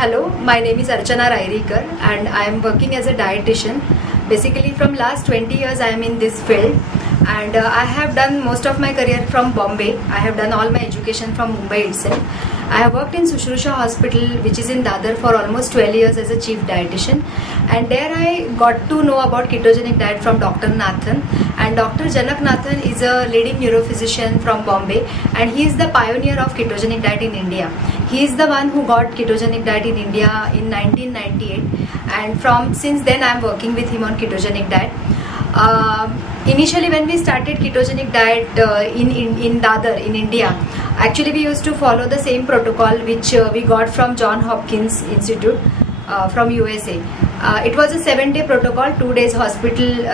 Hello, my name is Archana Rairikar and I am working as a dietitian. Basically from last 20 years I am in this field, and I have done most of my career from Bombay. I have done all my education from Mumbai itself. I have worked in Sushrusha Hospital, which is in Dadar, for almost 12 years as a chief dietitian, and there I got to know about ketogenic diet from Dr. Nathan. And Dr. Janak Nathan is a leading neurophysician from Bombay, and he is the pioneer of ketogenic diet in India. He is the one who got ketogenic diet in India in 1998, and since then I am working with him on ketogenic diet. Initially when we started ketogenic diet in Dadar in India, actually we used to follow the same protocol which we got from John Hopkins Institute from USA. It was a 7-day protocol, 2 days hospital,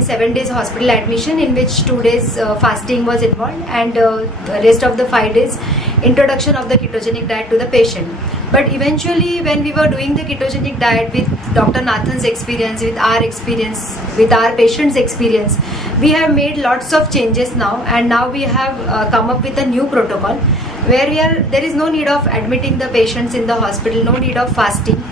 7 days hospital admission, in which 2 days fasting was involved, and rest of the 5 days introduction of the ketogenic diet to the patient. But eventually when we were doing the ketogenic diet with Dr. Nathan's experience, with our experience, with our patient's experience, we have made lots of changes now, and now we have come up with a new protocol where there is no need of admitting the patients in the hospital, no need of fasting.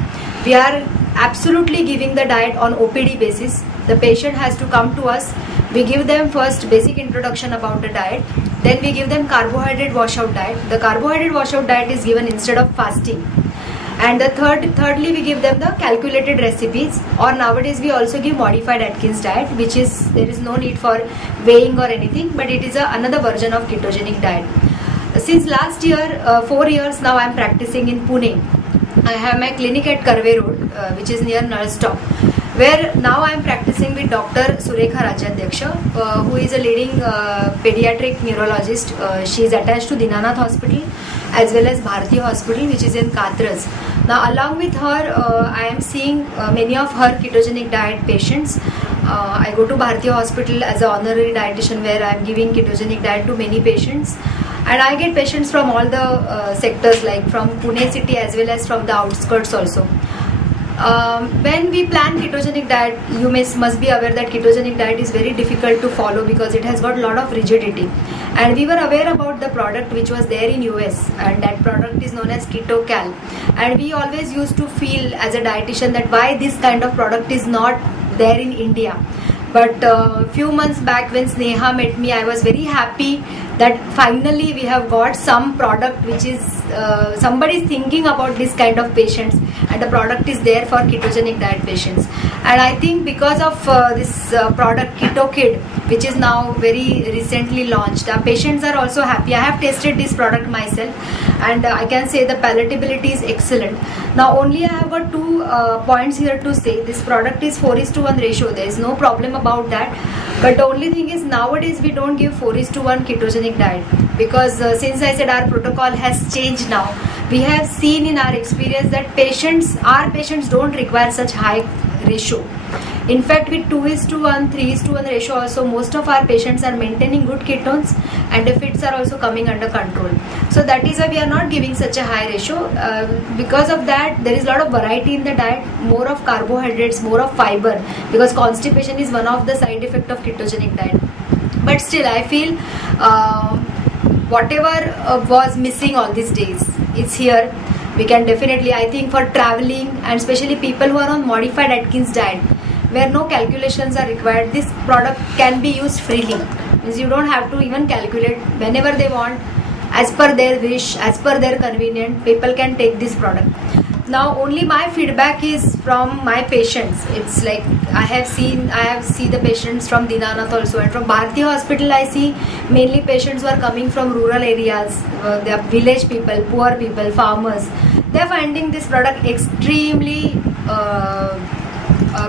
We are absolutely giving the diet on OPD basis. The patient has to come to us. We give them first basic introduction about the diet. Then we give them carbohydrate washout diet. The carbohydrate washout diet is given instead of fasting. And thirdly, we give them the calculated recipes, or nowadays we also give modified Atkins diet, which is, there is no need for weighing or anything, but it is another version of ketogenic diet. Since last year, 4 years now, I am practicing in Pune. I have my clinic at Karve Road, which is near Null Stop, where now I am practicing with Dr. Surekha Rajadhyaksha, who is a leading pediatric neurologist. She is attached to Dinanath Hospital as well as Bharati Hospital, which is in Katras. Now along with her, I am seeing many of her ketogenic diet patients. I go to Bharati Hospital as an honorary dietitian, where I am giving ketogenic diet to many patients. And I get patients from all the sectors, like from Pune city as well as from the outskirts also. When we plan ketogenic diet, you must be aware that ketogenic diet is very difficult to follow because it has got a lot of rigidity. And we were aware about the product which was there in US, and that product is known as KetoCal. And we always used to feel as a dietitian that why this kind of product is not there in India. But few months back when Sneha met me, I was very happy that finally we have got some product which is somebody is thinking about this kind of patients, and the product is there for ketogenic diet patients. And I think because of this product KetoKid, which is now very recently launched, our patients are also happy. I have tasted this product myself, and I can say the palatability is excellent. Now only I have got 2 points here to say. This product is 4:1 ratio. There is no problem about that. But the only thing is, nowadays we don't give 4:1 ketogenic diet, because since I said our protocol has changed now, we have seen in our experience that our patients don't require such high ratio. In fact, with 2:1, 3:1 ratio also, most of our patients are maintaining good ketones, and the fits are also coming under control. So that is why we are not giving such a high ratio. Because of that, there is a lot of variety in the diet, more of carbohydrates, more of fiber, because constipation is one of the side effects of ketogenic diet. But still, I feel whatever was missing all these days, it's here. We can definitely, I think, for traveling, and especially people who are on modified Atkins diet, where no calculations are required, this product can be used freely. Means you don't have to even calculate. Whenever they want, as per their wish, as per their convenience, people can take this product. Now only my feedback is from my patients. It's like I have seen the patients from Dinanath also, and from Bharati Hospital I see mainly patients who are coming from rural areas. They are village people, poor people, farmers. They are finding this product extremely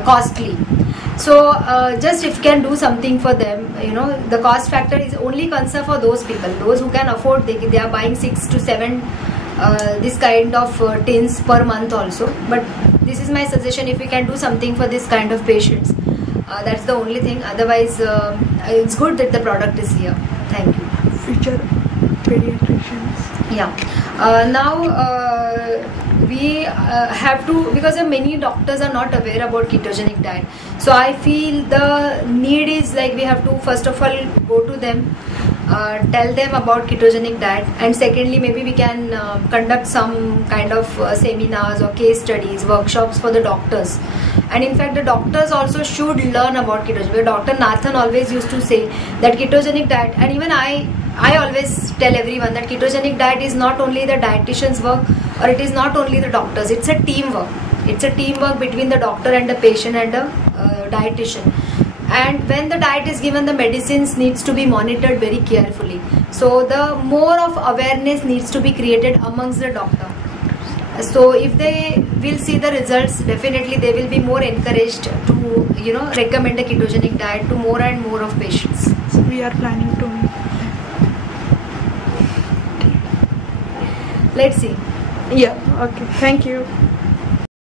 costly. So just if you can do something for them, the cost factor is only concern for those people, those who can afford. They are buying 6 to 7 this kind of tins per month also. But this is my suggestion, if we can do something for this kind of patients, that's the only thing. Otherwise it's good that the product is here. Thank you. Future pediatricians. Yeah. Now we have to, because many doctors are not aware about ketogenic diet. So I feel the need is like we have to first of all go to them, tell them about ketogenic diet, and secondly maybe we can conduct some kind of seminars or case studies, workshops for the doctors. And in fact the doctors also should learn about ketogenic. Dr. Nathan always used to say that ketogenic diet, and even I always tell everyone that ketogenic diet is not only the dietitian's work, or it is not only the doctors, it's a teamwork. It's a teamwork between the doctor and the patient and the dietitian. And when the diet is given, the medicines needs to be monitored very carefully. So the more of awareness needs to be created amongst the doctor. So if they will see the results, definitely they will be more encouraged to recommend a ketogenic diet to more and more of patients. So we are planning to meet. Let's see. Yeah, okay. Thank you.